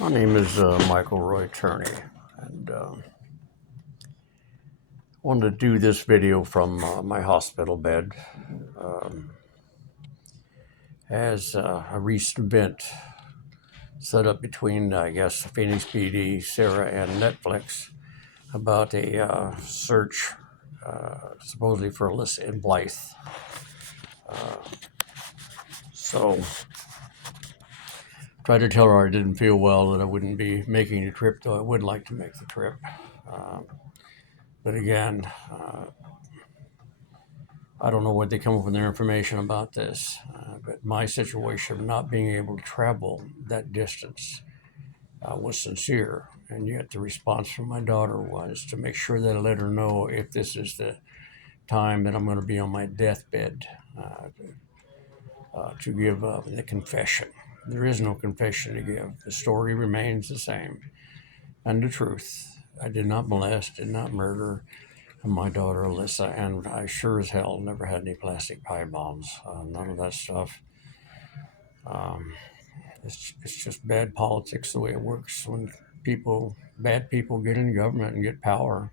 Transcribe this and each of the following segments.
My name is Michael Roy Turney, and wanted to do this video from my hospital bed um, as a recent event set up between, I guess, Phoenix PD, Sarah, and Netflix about a search supposedly for Alyssa in Blythe. Uh, so tried to tell her I didn't feel well, that I wouldn't be making the trip, though I would like to make the trip. But again, I don't know what they come up with their information about this, but my situation of not being able to travel that distance was sincere. And yet the response from my daughter was to make sure that I let her know if this is the time that I'm going to be on my deathbed to give the confession. There is no confession to give. The story remains the same. And the truth. I did not molest, did not murder my daughter Alyssa, and I sure as hell never had any plastic pie bombs. None of that stuff. It's just bad politics the way it works when bad people get in government and get power,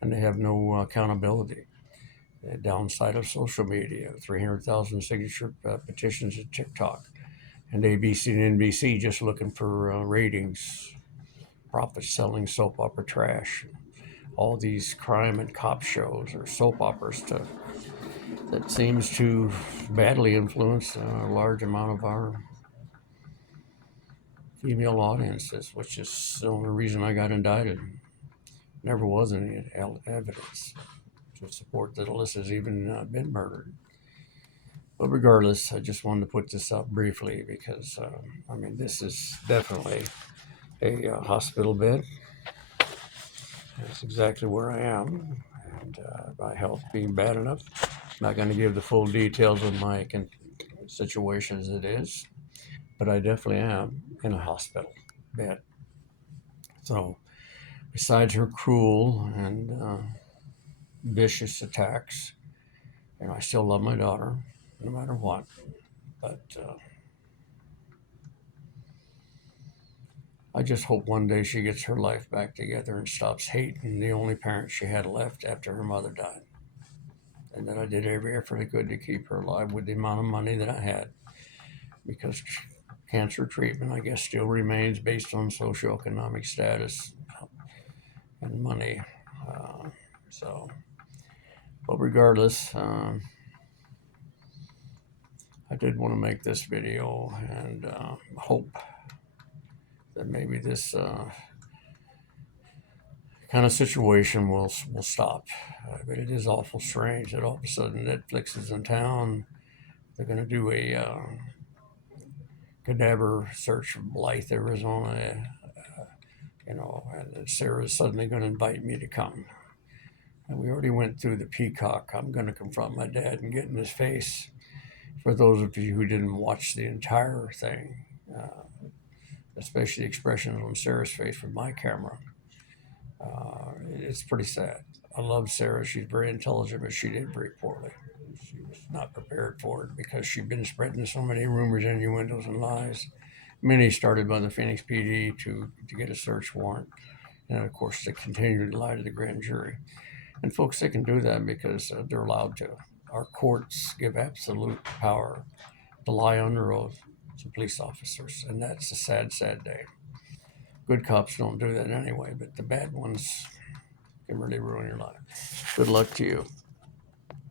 and they have no accountability. The downside of social media, 300,000 signature petitions at TikTok, and ABC and NBC just looking for ratings, profit selling soap opera trash. All these crime and cop shows or soap operas that seems to badly influence a large amount of our female audiences, which is the only reason I got indicted. Never was any evidence to support that Alyssa's even been murdered. But regardless, I just wanted to put this up briefly because, this is definitely a hospital bed. That's exactly where I am. And my health being bad enough, I'm not going to give the full details of my situation as it is, but I definitely am in a hospital bed. So, besides her cruel and vicious attacks, I still love my daughter, no matter what. But I just hope one day she gets her life back together and stops hating the only parent she had left after her mother died. And that I did every effort I could to keep her alive with the amount of money that I had. Because cancer treatment, I guess, still remains based on socioeconomic status and money. But regardless, I did want to make this video and hope that maybe this kind of situation will stop. But it is awful strange that all of a sudden Netflix is in town. They're going to do a cadaver search of Blythe, Arizona, and Sarah's suddenly going to invite me to come. And we already went through the Peacock. I'm going to confront my dad and get in his face. For those of you who didn't watch the entire thing, especially the expressions on Sarah's face with my camera, it's pretty sad. I love Sarah. She's very intelligent, but she did very poorly. She was not prepared for it because she'd been spreading so many rumors, innuendos, and lies. Many started by the Phoenix PD to get a search warrant, and of course, to continue to lie to the grand jury. And folks, they can do that because they're allowed to. Our courts give absolute power to lie under oath to police officers, and that's a sad, sad day. Good cops don't do that anyway, but the bad ones can really ruin your life. Good luck to you.